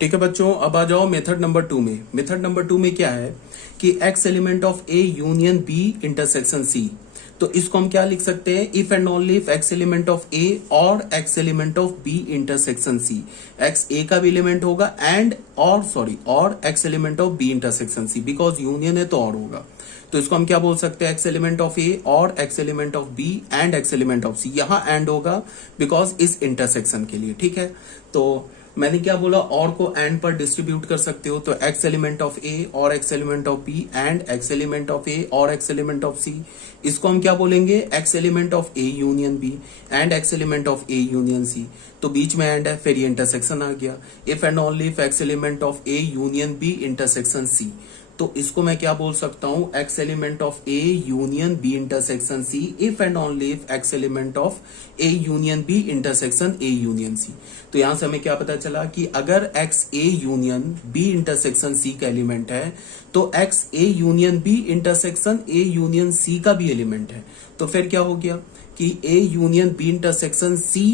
ठीक है बच्चों, अब आ जाओ मेथड नंबर 2 में। मेथड नंबर 2 में क्या है कि x element of A union B intersection C. तो इसको हम क्या लिख सकते हैं, if and only if x element of A और x element of B intersection C. X A का भी एलिमेंट होगा एंड और x element of B intersection C, because union है तो और होगा। तो इसको हम क्या बोल सकते हैं, एक्स एलिमेंट ऑफ ए और x element of B and x element of C. यहां एंड होगा बिकॉज इस इंटरसेक्शन के लिए। ठीक है, तो मैंने क्या बोला, और को एंड पर डिस्ट्रीब्यूट कर सकते हो। तो एक्स एलिमेंट ऑफ ए और x element of B and x element of A और एक्स एलिमेंट ऑफ सी। इसको हम क्या बोलेंगे, x element of A union B and x element of A union C. तो बीच में एंड है, फिर ये इंटरसेक्शन आ गया। If and only if x element of A union B intersection C. तो इसको मैं क्या बोल सकता हूं, x element of A union B intersection C if and only if x element of A union B intersection A union C. तो यहां से हमें क्या पता चला कि अगर x A union B intersection C का एलिमेंट है तो x A union B intersection A union C का भी एलिमेंट है। तो फिर क्या हो गया कि A union B intersection C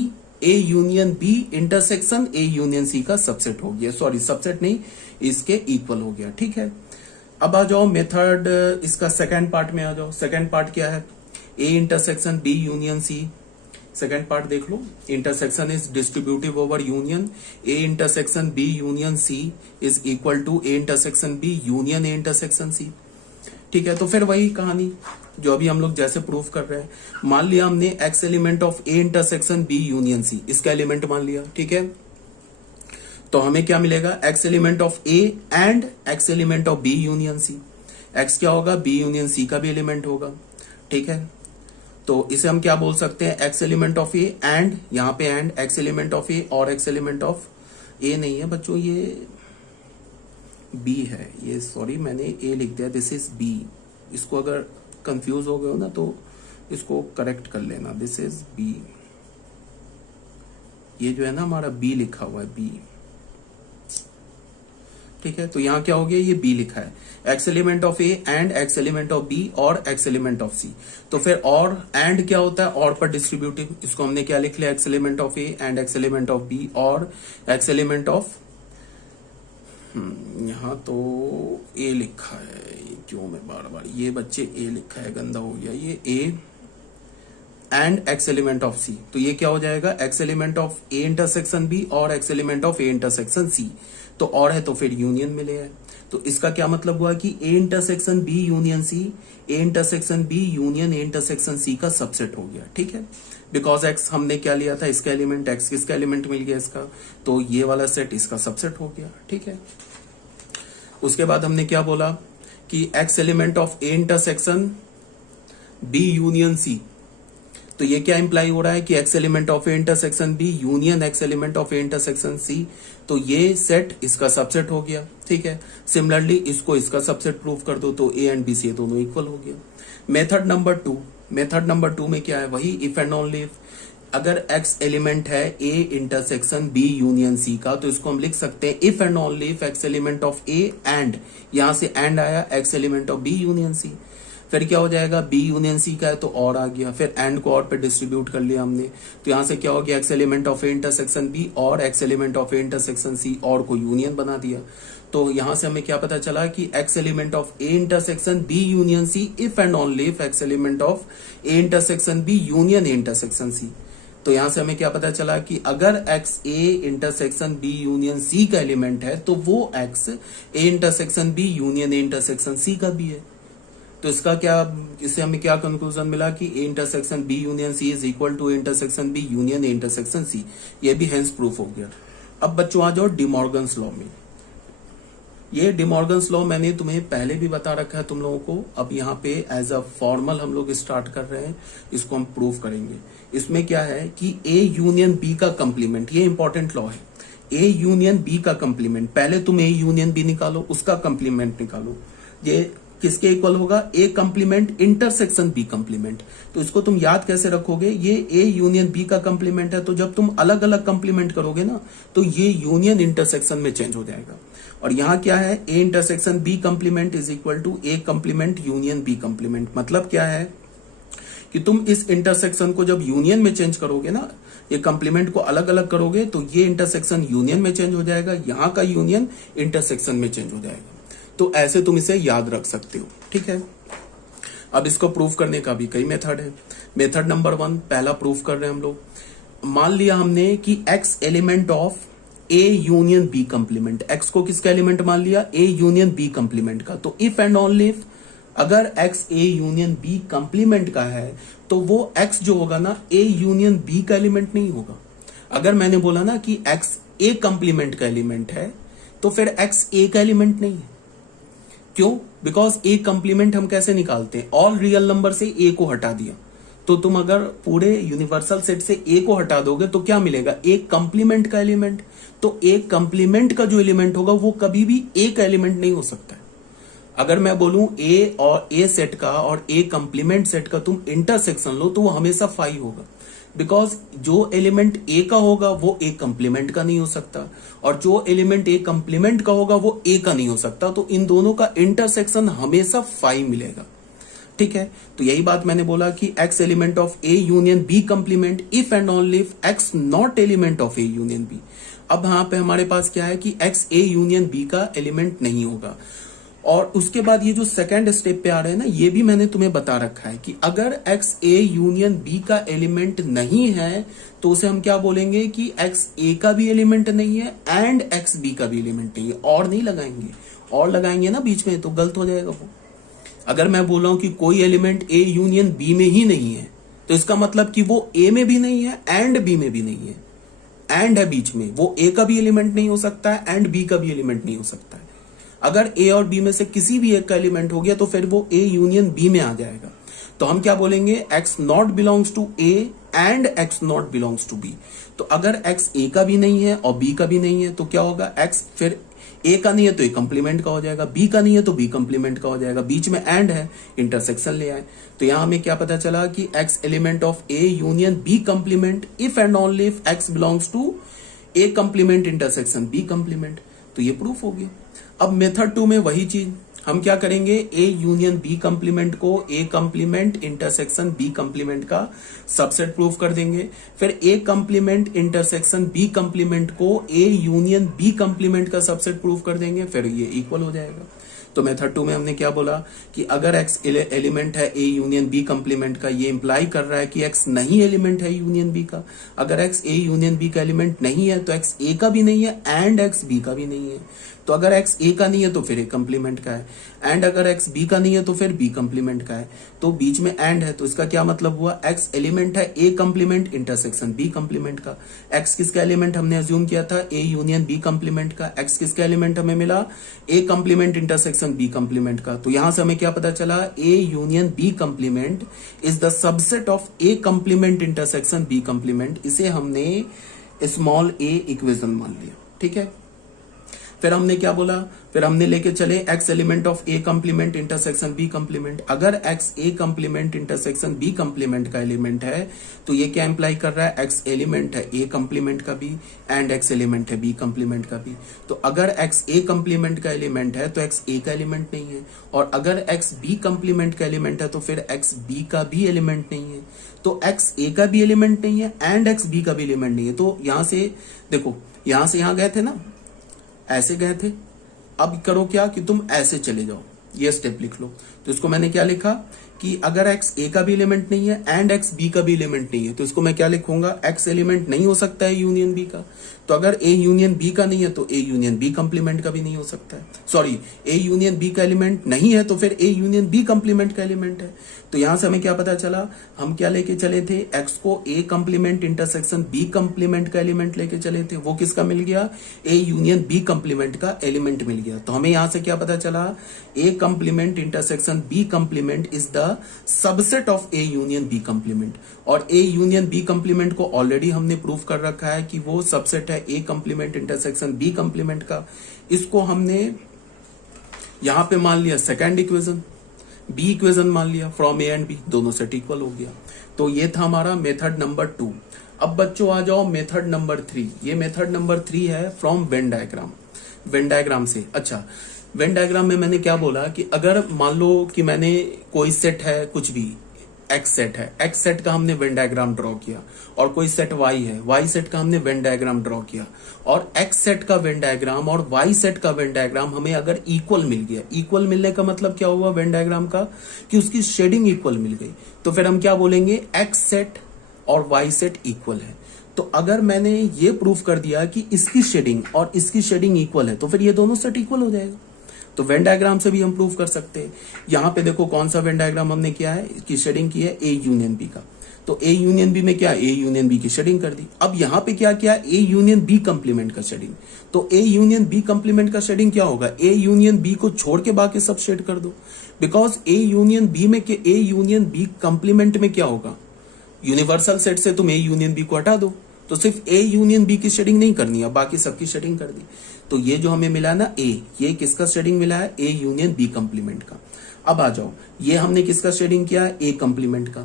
A union B intersection A union C का सबसेट हो गया। सॉरी, सबसेट नहीं, इसके इक्वल हो गया। ठीक है, अब आ जाओ मेथड इसका सेकंड पार्ट में आ जाओ। सेकंड पार्ट क्या है, A intersection B union C. Second part देख लो, intersection is distributive over union. A intersection B union C is equal to A intersection B union A intersection C. ठीक है, तो फिर वही कहानी जो अभी हम लोग जैसे प्रूफ कर रहे हैं। मान लिया हमने x element of A intersection B union C, इसका एलिमेंट मान लिया। ठीक है, तो हमें क्या मिलेगा, x element of A and x element of B union C. X क्या होगा, बी यूनियन सी का भी एलिमेंट होगा। ठीक है, तो इसे हम क्या बोल सकते हैं, x element of A and, यहां पे and x element of A और एक्स एलिमेंट ऑफ ए नहीं है बच्चों, ये बी है। ये सॉरी, मैंने ए लिख दिया, दिस इज बी। इसको अगर कंफ्यूज हो गए हो ना तो इसको करेक्ट कर लेना, दिस इज बी। ये जो है ना हमारा बी लिखा हुआ है, बी। ठीक है, तो यहां क्या हो गया, ये बी लिखा है, x element of A and x element of B और एक्स एलिमेंट ऑफ सी। तो फिर और एंड क्या होता है, और पर डिस्ट्रीब्यूटिव। इसको हमने क्या लिख लिया, x element of A and x element of B और एक्स एलिमेंट ऑफ, यहां तो ए लिखा है, क्यों मैं बार बार, ये बच्चे ए लिखा है, गंदा हो गया, ये A and x element of C. तो ये क्या हो जाएगा, x element of A intersection B और x element of A intersection C. तो और है तो फिर यूनियन मिलेगा। तो इसका क्या मतलब हुआ कि A intersection B union C, A intersection B union A intersection C का सबसेट हो गया। ठीक है, बिकॉज एक्स हमने क्या लिया था, इसका एलिमेंट, एक्स किसका एलिमेंट मिल गया इसका, तो ये वाला सेट इसका सबसेट हो गया। ठीक है, उसके बाद हमने क्या बोला कि x element of A intersection B union C. तो ये क्या इंप्लाई हो रहा है कि x element of A intersection B union x element of A intersection C. तो ये सेट इसका सबसेट हो गया। ठीक है, सिमिलरली इसको इसका सबसेट प्रूव कर दो तो ए एंड बी सी दोनों इक्वल हो गया। मेथड नंबर 2, मेथड नंबर 2 में क्या है, वही इफ एंड ओनली इफ। अगर एक्स एलिमेंट है A intersection B union C का, तो इसको हम लिख सकते हैं if and only if x element of A and, यहां से एंड आया, x element of B union C. फिर क्या हो जाएगा, बी यूनियन सी का है तो और आ गया, फिर एंड को और पे डिस्ट्रीब्यूट कर लिया हमने। तो यहां से क्या हो गया, x element of A intersection B और x element of A intersection C, और को यूनियन बना दिया। तो यहां से हमें क्या पता चला कि x element of A intersection B union C if and only if x element of A intersection B union A intersection C. तो यहां से हमें क्या पता चला कि अगर x A intersection B union C का एलिमेंट है तो वो x A intersection B union A intersection C का भी है। तो इसका क्या, इससे हमें क्या कंक्लूजन मिला कि A intersection B union C is equal to A intersection B union A intersection C. ये भी हेंस प्रूफ हो गया। अब बच्चों आ जाओ डिमॉर्गन्स लॉ में। ये डिमॉर्गन्स लॉ मैंने तुम्हें पहले भी बता रखा है तुम लोगों को, अब यहाँ पे एज अ फॉर्मल हम लोग स्टार्ट कर रहे हैं, इसको हम प्रूव करेंगे। इसमें क्या है कि ए यूनियन बी का कंप्लीमेंट, ये इंपॉर्टेंट लॉ है, ए यूनियन बी का कंप्लीमेंट। पहले तुम ए यूनियन बी निकालो, उसका कंप्लीमेंट निकालो। ये किसके इक्वल होगा, ए कंप्लीमेंट इंटरसेक्शन बी कंप्लीमेंट। तो इसको तुम याद कैसे रखोगे, ये ए यूनियन बी का कंप्लीमेंट है, तो जब तुम अलग अलग कंप्लीमेंट करोगे ना तो ये यूनियन इंटरसेक्शन में चेंज हो जाएगा। और यहां क्या है, A intersection B complement is equal to A complement union B complement. मतलब क्या है कि तुम इस इंटरसेक्शन को जब यूनियन में चेंज करोगे ना, ये कंप्लीमेंट को अलग अलग करोगे तो ये इंटरसेक्शन यूनियन में चेंज हो जाएगा, यहां का यूनियन इंटरसेक्शन में चेंज हो जाएगा। तो ऐसे तुम इसे याद रख सकते हो, ठीक है। अब इसको प्रूफ करने का भी कई मेथड है। मेथड नंबर 1 पहला प्रूफ कर रहे हैं हम लोग। मान लिया हमने कि x element of A union B complement, x को किसका एलिमेंट मान लिया, ए यूनियन बी कंप्लीमेंट का। तो इफ एंड ओनली इफ अगर x A union B complement का है तो वो x जो होगा ना ए यूनियन बी का एलिमेंट नहीं होगा। अगर मैंने बोला ना कि x ए कंप्लीमेंट का एलिमेंट है तो फिर x ए का एलिमेंट नहीं है। क्यों? बिकॉज ए कंप्लीमेंट हम कैसे निकालते हैं, ऑल रियल नंबर से ए को हटा दिया। तो तुम अगर पूरे यूनिवर्सल सेट से ए को हटा दोगे तो क्या मिलेगा, ए कंप्लीमेंट का एलिमेंट। तो ए कंप्लीमेंट का जो एलिमेंट होगा वो कभी भी ए का एलिमेंट नहीं हो सकता है। अगर मैं बोलूं ए और ए सेट का और ए कंप्लीमेंट सेट का तुम इंटरसेक्शन लो तो वो हमेशा 5 होगा। बिकॉज जो एलिमेंट ए का होगा वो ए कंप्लीमेंट का नहीं हो सकता और जो एलिमेंट ए कंप्लीमेंट का होगा वो ए का नहीं हो सकता। तो इन दोनों का इंटरसेक्शन हमेशा 5 मिलेगा, ठीक है। तो यही बात मैंने बोला कि x element of A union B complement if and only if x not element of A union B. अब यहां पे हमारे पास क्या है कि x ए यूनियन बी का एलिमेंट नहीं होगा। और उसके बाद ये जो सेकंड स्टेप पे आ रहे हैं ना, ये भी मैंने तुम्हें बता रखा है कि अगर x ए यूनियन बी का एलिमेंट नहीं है तो उसे हम क्या बोलेंगे कि x ए का भी एलिमेंट नहीं है एंड x बी का भी एलिमेंट नहीं है। और नहीं लगाएंगे, और लगाएंगे ना बीच में तो गलत हो जाएगा वो। अगर मैं बोल रहा हूं कि कोई एलिमेंट ए यूनियन बी में ही नहीं है तो इसका मतलब कि वो ए में भी नहीं है एंड बी में भी नहीं है। एंड है बीच में, वो ए का भी एलिमेंट नहीं हो सकता है एंड बी का भी एलिमेंट नहीं हो सकता है। अगर ए और बी में से किसी भी एक का एलिमेंट हो गया तो फिर वो ए यूनियन बी में आ जाएगा। तो हम क्या बोलेंगे, x not belongs to A and x not belongs to B. तो अगर x ए का भी नहीं है और बी का भी नहीं है तो क्या होगा, x फिर ए का नहीं है तो ए कंप्लीमेंट का हो जाएगा, बी का नहीं है तो बी कंप्लीमेंट का हो जाएगा। बीच में एंड है, इंटरसेक्शन ले आए। तो यहां हमें क्या पता चला कि x element of A union B complement if and only if x belongs to A complement intersection B complement. तो ये प्रूफ हो गया। अब मेथड 2 में वही चीज हम क्या करेंगे, ए यूनियन बी कंप्लीमेंट को A complement intersection B complement का सबसेट प्रूफ कर देंगे। फिर ए कंप्लीमेंट इंटरसेक्शन बी कंप्लीमेंट को ए यूनियन बी कंप्लीमेंट का सबसेट प्रूफ कर देंगे, फिर ये इक्वल हो जाएगा। तो मेथड 2 में हमने क्या बोला कि अगर x एलिमेंट है ए यूनियन बी कंप्लीमेंट का, ये इंप्लाई कर रहा है कि x नहीं एलिमेंट है यूनियन बी का। अगर x ए यूनियन बी का एलिमेंट नहीं है तो x ए का भी नहीं है एंड x बी का भी नहीं है। तो अगर x ए का नहीं है तो फिर ए कंप्लीमेंट का है, एंड अगर x बी का नहीं है तो फिर बी कंप्लीमेंट का है। तो बीच में एंड है तो इसका क्या मतलब हुआ, x एलिमेंट है A complement intersection B complement का। x किसका एलिमेंट हमने अज्यूम किया था, ए यूनियन बी कंप्लीमेंट का। x किसका एलिमेंट हमें मिला, A complement intersection B complement का। तो यहां से हमें क्या पता चला, A union B complement is the subset of A complement intersection B complement. इसे हमने स्मॉल ए इक्वेशन मान लिया, ठीक है। फिर हमने क्या बोला, फिर हमने लेके चले x element of A complement intersection B complement. अगर x A complement intersection B complement का एलिमेंट है तो ये क्या इंप्लाई कर रहा है, x एलिमेंट है ए कंप्लीमेंट का भी एंड x एलिमेंट है बी कंप्लीमेंट का भी। तो अगर x ए कंप्लीमेंट का एलिमेंट है तो x ए का एलिमेंट नहीं है, और अगर x बी कंप्लीमेंट का एलिमेंट है तो फिर x बी का भी एलिमेंट नहीं है। तो x ए का भी एलिमेंट नहीं है एंड x बी का भी एलिमेंट नहीं है। तो यहां से देखो, यहां से यहां गए थे ना, ऐसे गए थे। अब करो क्या कि तुम ऐसे चले जाओ, ये स्टेप लिख लो। तो इसको मैंने क्या लिखा कि अगर x ए का भी एलिमेंट नहीं है एंड x बी का भी एलिमेंट नहीं है तो इसको मैं क्या लिखूंगा, x एलिमेंट नहीं हो सकता है यूनियन बी का। तो अगर ए यूनियन बी का नहीं है तो ए यूनियन बी कंप्लीमेंट का भी नहीं हो सकता है। सॉरी, ए यूनियन बी का एलिमेंट नहीं है तो फिर ए यूनियन बी कंप्लीमेंट का एलिमेंट है। तो यहां से हमें क्या पता चला, हम क्या लेके चले थे, x को A complement intersection B complement का एलिमेंट लेके चले थे। वो किसका मिल गया, ए यूनियन बी कंप्लीमेंट का एलिमेंट मिल गया। तो हमें यहां से क्या पता चला, A complement intersection B complement is the subset of A union B complement. और ए यूनियन बी कंप्लीमेंट को ऑलरेडी हमने प्रूफ कर रखा है कि वो सबसेट है A complement intersection B complement का। इसको हमने यहां पे मान लिया सेकेंड इक्वेशन, बी इक्वेशन मान लिया, फ्रॉम ए एंड बी दोनों सेट इक्वल हो गया। तो ये था हमारा मेथड नंबर 2। अब बच्चों आ जाओ मेथड नंबर 3। ये मेथड नंबर 3 है from Venn diagram. Venn diagram से, अच्छा वेन डायग्राम में मैंने क्या बोला कि अगर मान लो कि मैंने कोई सेट है कुछ भी एक्स सेट है, एक्स सेट का हमने वेन डायग्राम ड्रॉ किया, और कोई सेट वाई है, वाई सेट का हमने वेन डायग्राम ड्रॉ किया, और एक्स सेट का वेन डायग्राम और वाई सेट का वेन डायग्राम हमें अगर इक्वल मिल गया, इक्वल मिलने का मतलब क्या हुआ वेन डायग्राम का, कि उसकी शेडिंग इक्वल मिल गई, तो फिर हम क्या बोलेंगे, एक्स सेट और वाई सेट इक्वल है। तो अगर मैंने ये प्रूफ कर दिया कि इसकी शेडिंग और इसकी शेडिंग इक्वल है, तो फिर ये दोनों सेट इक्वल हो जाएगा। तो वेन डायग्राम से भी हम प्रूफ कर सकते हैं। यहां पे देखो कौन सा वेन डायग्राम हमने किया है, की शेडिंग की है ए यूनियन बी का, तो ए यूनियन बी में क्या, ए यूनियन बी की शेडिंग कर दी। अब यहां पे क्या किया, ए यूनियन बी कंप्लीमेंट का शेडिंग, तो ए यूनियन बी कंप्लीमेंट का शेडिंग क्या होगा, ए यूनियन बी को छोड़ के बाकी सब शेड कर दो, बिकॉज ए यूनियन बी में, ए यूनियन बी कंप्लीमेंट में क्या होगा, यूनिवर्सल सेट से तुम ए यूनियन बी को हटा दो, तो सिर्फ ए यूनियन बी की शेडिंग नहीं करनी है, बाकी सबकी शेडिंग कर दी। तो ये जो हमें मिला ना ए, ये किसका शेडिंग मिला है, ए यूनियन बी कंप्लीमेंट का। अब आ जाओ, ये हमने किसका शेडिंग किया है, ए कंप्लीमेंट का,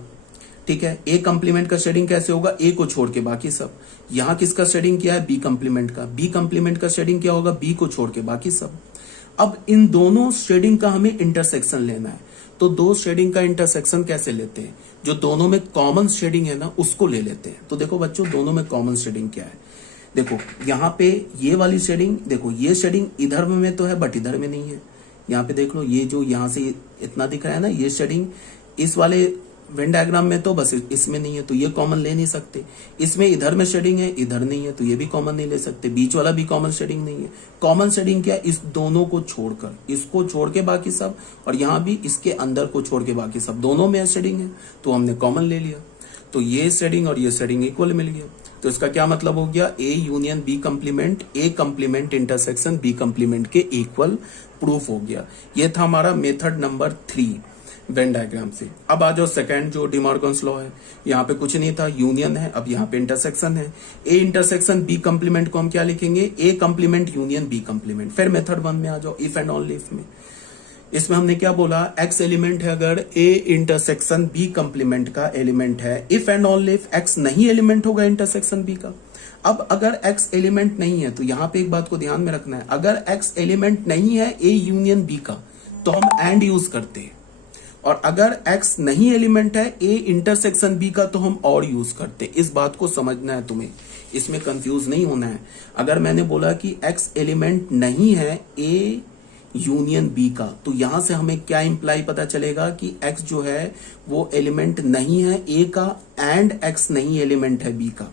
ठीक है। ए कंप्लीमेंट का शेडिंग कैसे होगा, ए को छोड़ के बाकी सब। यहां किसका शेडिंग किया है, बी कंप्लीमेंट का, बी कंप्लीमेंट का शेडिंग क्या होगा, बी को छोड़ के बाकी सब। अब इन दोनों शेडिंग का हमें इंटरसेक्शन लेना है, तो दो शेडिंग का इंटरसेक्शन कैसे लेते हैं, जो दोनों में कॉमन शेडिंग है ना उसको ले लेते हैं। तो देखो बच्चों, दोनों में कॉमन शेडिंग क्या है, देखो यहाँ पे ये वाली शेडिंग, देखो ये शेडिंग इधर में तो है बट इधर में नहीं है। यहाँ पे देख लो, ये जो यहाँ से इतना दिख रहा है ना, ये शेडिंग इस वाले वेन डायग्राम में तो बस इसमें नहीं है, तो ये कॉमन ले नहीं सकते। इसमें इधर में शेडिंग है, इधर नहीं है, तो ये भी कॉमन नहीं ले सकते। बीच वाला भी कॉमन शेडिंग नहीं है। कॉमन शेडिंग क्या है, इस दोनों को छोड़कर, इसको छोड़ के बाकी सब, और यहाँ भी इसके अंदर को छोड़ के बाकी सब, दोनों में शेडिंग है, तो हमने कॉमन ले लिया। तो ये शेडिंग और ये शेडिंग इक्वल मिल गया। तो इसका क्या मतलब हो गया, A union B complement, A complement intersection B complement के इक्वल प्रूफ हो गया। ये था हमारा मेथड नंबर 3 वेन डायग्राम से। अब आ जाओ सेकंड, जो डिमॉर्गन्स लॉ है। यहाँ पे कुछ नहीं था, यूनियन है, अब यहाँ पे इंटरसेक्शन है। ए इंटरसेक्शन बी कंप्लीमेंट को हम क्या लिखेंगे, ए कंप्लीमेंट यूनियन बी कंप्लीमेंट। फिर मेथड 1 में आ जाओ, इफ एंड ओनली इफ में। इसमें हमने क्या बोला, एक्स एलिमेंट है अगर ए इंटरसेक्शन बी कंप्लीमेंट का एलिमेंट है, if and only if x नहीं एलिमेंट होगा इंटरसेक्शन बी का। अब अगर एक्स एलिमेंट नहीं है, तो यहां पे एक बात को ध्यान में रखना है, अगर एक्स एलिमेंट नहीं है ए यूनियन बी का, तो हम एंड यूज करते हैं, और अगर एक्स नहीं एलिमेंट है ए इंटरसेक्शन बी का, तो हम और यूज करते। इस बात को समझना है तुम्हें, इसमें कंफ्यूज नहीं होना है। अगर मैंने बोला कि एक्स एलिमेंट नहीं है ए यूनियन बी का, तो यहां से हमें क्या इंप्लाई पता चलेगा कि एक्स जो है वो एलिमेंट नहीं है ए का, एंड एक्स नहीं एलिमेंट है बी का।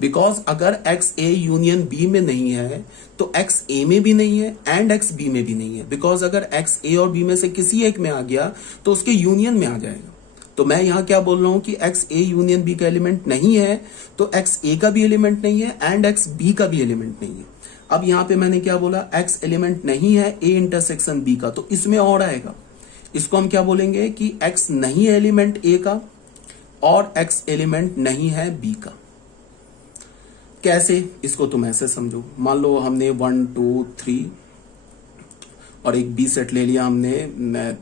बिकॉज अगर एक्स ए यूनियन बी में नहीं है, तो एक्स ए में भी नहीं है एंड एक्स बी में भी नहीं है। बिकॉज अगर एक्स ए और बी में से किसी एक में आ गया, तो उसके यूनियन में आ जाएगा। तो मैं यहां क्या बोल रहा हूं कि एक्स ए यूनियन बी का एलिमेंट नहीं है, तो एक्स ए का भी एलिमेंट नहीं है एंड एक्स बी का भी एलिमेंट नहीं है। अब यहां पे मैंने क्या बोला, एक्स एलिमेंट नहीं है ए इंटरसेक्शन बी का, तो इसमें और आएगा। इसको हम क्या बोलेंगे कि एक्स नहीं है एलिमेंट ए का और एक्स एलिमेंट नहीं है बी का। कैसे, इसको तुम ऐसे समझो, मान लो हमने 1 2 3 और एक बी सेट ले लिया हमने,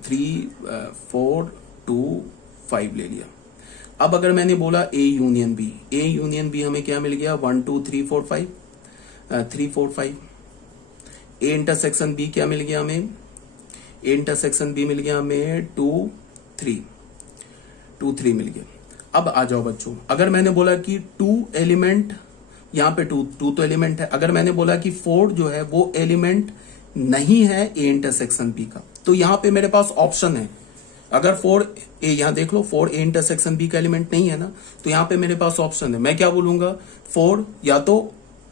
3 4 2 5 ले लिया। अब अगर मैंने बोला A union B, A union B हमें क्या मिल गया, 1 2 3 4 5 3 4 5। ए इंटरसेक्शन बी क्या मिल गया हमें, ए इंटरसेक्शन बी मिल गया हमें 2 3 मिल गया। अब आ जाओ बच्चों, अगर मैंने बोला कि 2 एलिमेंट, यहां पे 2 तो एलिमेंट है, अगर मैंने बोला कि 4 जो है वो एलिमेंट नहीं है ए इंटरसेक्शन बी का, तो यहां पे मेरे पास ऑप्शन है। अगर 4 ए, यहां देख लो 4 ए इंटरसेक्शन बी का एलिमेंट नहीं है ना, तो यहां पे मेरे पास ऑप्शन है। मैं क्या बोलूंगा, 4 या तो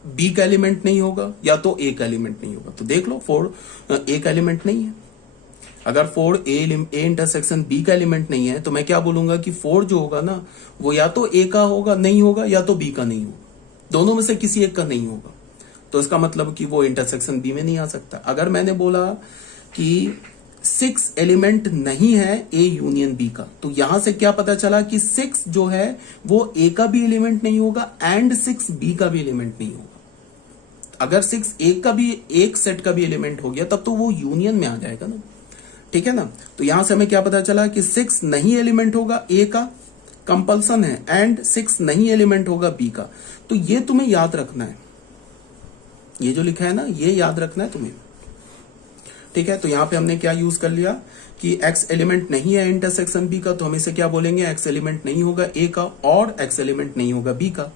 बी का एलिमेंट नहीं होगा या तो ए का एलिमेंट नहीं होगा। तो देख लो 4 ए का एलिमेंट नहीं है। अगर 4 ए इंटरसेक्शन बी का एलिमेंट नहीं है, तो मैं क्या बोलूंगा कि 4 जो होगा ना, वो या तो ए का होगा नहीं होगा, या तो बी का नहीं होगा, दोनों में से किसी एक का नहीं होगा। तो इसका मतलब कि वो इंटरसेक्शन बी में नहीं आ सकता। अगर मैंने बोला कि 6 एलिमेंट नहीं है ए यूनियन बी का, तो यहां से क्या पता चला कि 6 जो है वो ए का भी एलिमेंट नहीं होगा एंड 6 बी का भी एलिमेंट नहीं होगा। अगर 6 ए का भी, एक सेट का भी एलिमेंट हो गया, तब तो वो यूनियन में आ जाएगा ना, ठीक है ना। तो यहां से हमें क्या पता चला कि 6 नहीं एलिमेंट होगा ए का, कंपल्सन है, एंड 6 नहीं एलिमेंट होगा बी का। तो ये तुम्हें याद रखना है, ये जो लिखा है ना, ये याद रखना है तुम्हें, ठीक है, तो यहाँ पे हमने क्या यूज कर लिया कि x एलिमेंट नहीं है इंटरसेक्शन b का, तो हम इसे क्या बोलेंगे, x एलिमेंट नहीं होगा a का और x एलिमेंट नहीं होगा b का।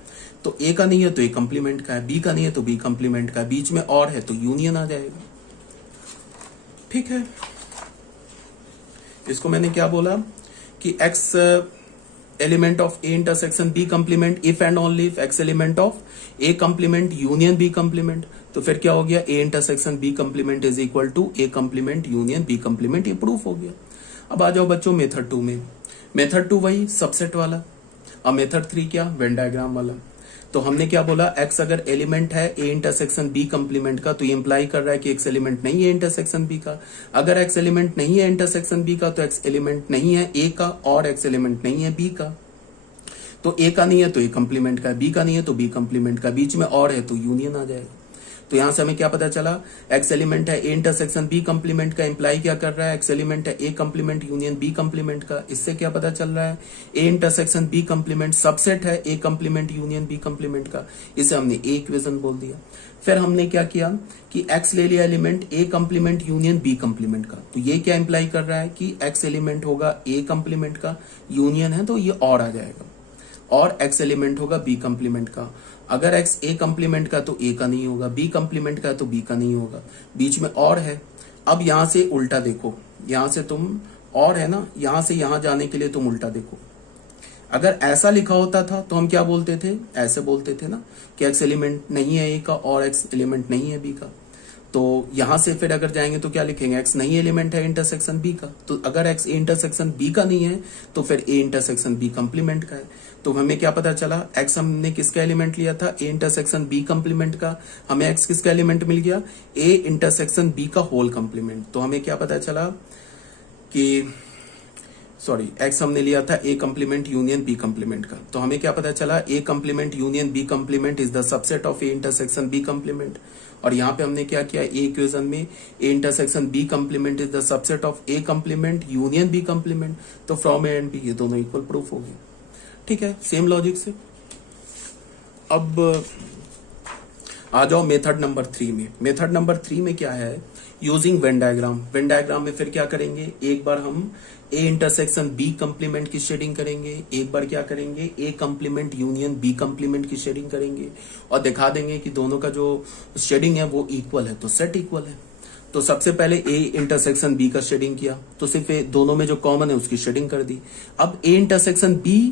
तो a का नहीं है तो a कंप्लीमेंट का है, b का नहीं है तो b कंप्लीमेंट का है, बीच में और है तो यूनियन आ जाएगा। ठीक है, इसको मैंने क्या बोला कि x element of a intersection b complement if and only if x element of a complement union b complement. तो फिर क्या हो गया, a intersection b complement is equal to a complement union b complement, ये proof हो गया। अब आ जाओ बच्चों मेथड 2 में। मेथड 2 वही सबसेट वाला, अब मेथड 3 क्या, वेन डायग्राम वाला। तो हमने क्या बोला, x अगर एलिमेंट है a इंटरसेक्शन b कंप्लीमेंट का, तो ये इंप्लाई कर रहा है कि x एलिमेंट नहीं है इंटरसेक्शन b का। अगर x एलिमेंट नहीं है इंटरसेक्शन b का, तो x एलिमेंट नहीं है a का और x एलिमेंट नहीं है b का। तो a का नहीं है तो a कंप्लीमेंट का, b का नहीं है तो b कंप्लीमेंट का, बीच में और है तो यूनियन आ जाएगा। तो यहां से हमें क्या पता चला, x एलिमेंट है a इंटरसेक्शन b कंप्लीमेंट का, इंप्लाई क्या कर रहा है, x एलिमेंट है a complement union b complement का। इससे क्या पता चल रहा है, a intersection b complement subset है a complement union b complement का। इसे हमने a इक्वेशन बोल दिया। फिर हमने क्या किया कि x ले लिया element a complement union b complement का। तो ये क्या इंप्लाई कर रहा है कि x एलिमेंट होगा a कंप्लीमेंट का, यूनियन है तो ये और आ जाएगा, और x एलिमेंट होगा b कंप्लीमेंट का। अगर x a कंप्लीमेंट का तो a का नहीं होगा, b कंप्लीमेंट का तो b का नहीं होगा, बीच में और है। अब यहां से उल्टा देखो, यहां से तुम और है ना, यहां से यहां जाने के लिए तुम उल्टा देखो। अगर ऐसा लिखा होता था तो हम क्या बोलते थे, ऐसे बोलते थे ना कि x एलिमेंट नहीं है a का और x एलिमेंट नहीं है b का। तो यहां से फिर अगर जाएंगे तो क्या लिखेंगे, x नहीं एलिमेंट है इंटरसेक्शन b का। तो अगर x इंटरसेक्शन b का नहीं है तो फिर a इंटरसेक्शन b कंप्लीमेंट का है। तो हमें क्या पता चला, x हमने किसका एलिमेंट लिया था, a इंटरसेक्शन b कंप्लीमेंट का। हमें x किसका एलिमेंट मिल गया, a इंटरसेक्शन b का होल कंप्लीमेंट। तो हमें क्या पता चला कि x हमने लिया था a complement union b complement का। तो हमें क्या पता चला, a complement union b complement is the subset of a intersection b complement. और यहाँ पे हमने क्या किया, a इक्वेशन में a intersection b complement is the subset of a complement union b complement. तो फ्रॉम a एंड b ये दोनों इक्वल प्रूफ हो गए। ठीक है, सेम लॉजिक से। अब आ जाओ मेथड नंबर 3 में। मेथड नंबर 3 में क्या है, using Venn diagram. Venn diagram में फिर क्या करेंगे, एक बार हम a इंटरसेक्शन b कंप्लीमेंट की शेडिंग करेंगे, एक बार क्या करेंगे a complement union b complement की शेडिंग करेंगे, और दिखा देंगे कि दोनों का जो शेडिंग है वो इक्वल है, तो सेट इक्वल है। तो सबसे पहले a इंटरसेक्शन b का शेडिंग किया, तो सिर्फ दोनों में जो कॉमन है उसकी शेडिंग कर दी। अब a इंटरसेक्शन b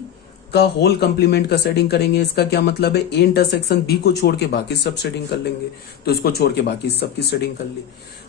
का होल कंप्लीमेंट का शेडिंग करेंगे। इसका क्या मतलब है, a इंटरसेक्शन b को छोड़ के बाकी सब शेडिंग कर लेंगे, तो इसको छोड़ के बाकी सब की शेडिंग कर ली।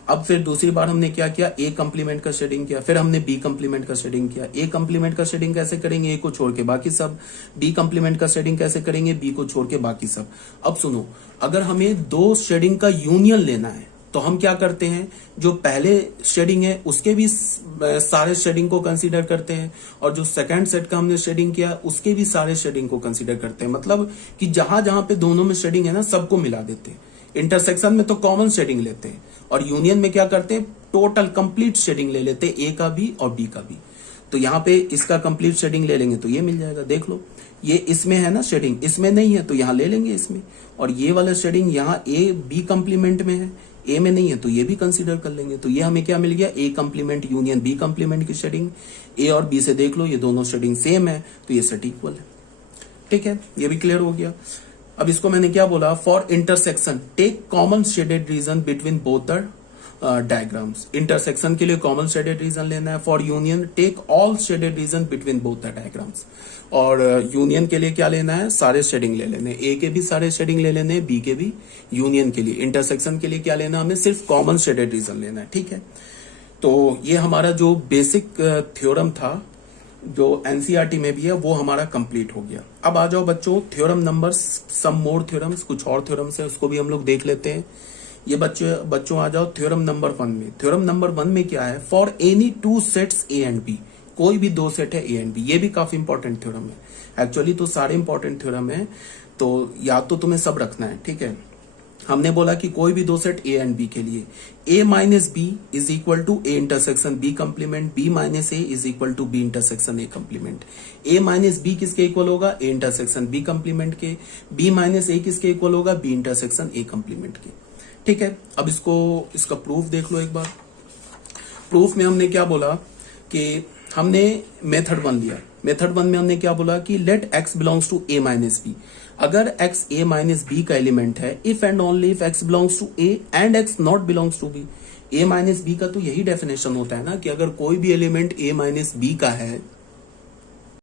अब फिर दूसरी बार हमने क्या किया, a कंप्लीमेंट का शेडिंग किया, फिर हमने b कंप्लीमेंट का शेडिंग किया। a कंप्लीमेंट का शेडिंग कैसे करेंगे, a को छोड़ के बाकी सब। b कंप्लीमेंट का शेडिंग कैसे करेंगे, b को छोड़ के बाकी सब। अब सुनो, अगर हमें दो शेडिंग का यूनियन लेना है तो हम क्या करते हैं, जो पहले शेडिंग है उसके भी सारे शेडिंग को कंसीडर करते हैं, और जो सेकंड सेट का हमने शेडिंग किया उसके भी सारे शेडिंग को कंसीडर करते हैं। मतलब कि जहां जहां पे दोनों में शेडिंग है ना, सबको मिला देते हैं। इंटरसेक्शन में तो कॉमन शेडिंग लेते हैं, और यूनियन में क्या करते हैं, टोटल कंप्लीट शेडिंग ले लेते हैं, ए का भी और बी का भी। तो यहाँ पे इसका कंप्लीट शेडिंग ले लेंगे तो ये मिल जाएगा। देख लो, ये इसमें है ना शेडिंग, इसमें नहीं है तो यहाँ ले लेंगे इसमें, और ये वाला शेडिंग यहाँ ए बी कंप्लीमेंट में है, ए में नहीं है तो ये भी कंसीडर कर लेंगे। तो ये हमें क्या मिल गया, ए कंप्लीमेंट यूनियन बी कंप्लीमेंट की शेडिंग। ए और बी से देख लो ये दोनों शेडिंग सेम है, तो ये सेट इक्वल है। ठीक है, ये भी क्लियर हो गया। अब इसको मैंने क्या बोला, for intersection take common shaded region between both the diagrams. Intersection के लिए कॉमन शेडेड रीजन लेना है। For union take all shaded region between both the diagrams. और यूनियन के लिए क्या लेना है, सारे शेडिंग ले लेने, ए के भी सारे शेडिंग ले लेने, बी के भी। यूनियन के लिए, इंटरसेक्शन के लिए क्या लेना, हमें सिर्फ कॉमन शेडेड रीजन लेना है। ठीक है, तो ये हमारा जो बेसिक थ्योरम था जो एनसीईआरटी में भी है वो हमारा कंप्लीट हो गया। अब आ जाओ बच्चों थ्योरम नंबर सम मोर थ्योरम्स, कुछ और थ्योरम्स है उसको भी हम लोग देख लेते हैं। ये बच्चों आ जाओ थ्योरम नंबर 1 में। थ्योरम नंबर 1 में क्या है, for any two sets A and B, कोई भी दो सेट है ए एंड बी। ये भी काफी इंपॉर्टेंट थ्योरम है, एक्चुअली तो सारे इंपॉर्टेंट थ्योरम है, तो याद तो तुम्हें सब रखना है। ठीक है, हमने बोला कि कोई भी दो सेट ए एंड बी के लिए a minus B is equal to A intersection B complement, b minus A is equal to B intersection A complement. a minus B किसके इक्वल होगा, ए इंटरसेक्शन बी कंप्लीमेंट के। b minus A किसके equal होगा, B intersection A complement के। ठीक है, अब इसका प्रूफ देख लो एक बार। प्रूफ में हमने क्या बोला कि हमने मेथड 1 लिया, मेथड 1 में हमने क्या बोला कि let x belongs to a minus B, अगर x a माइनस बी का एलिमेंट है, if and only if x belongs to a and x not belongs to b। a minus B का तो यही डेफिनेशन होता है ना कि अगर कोई भी एलिमेंट a माइनस बी का है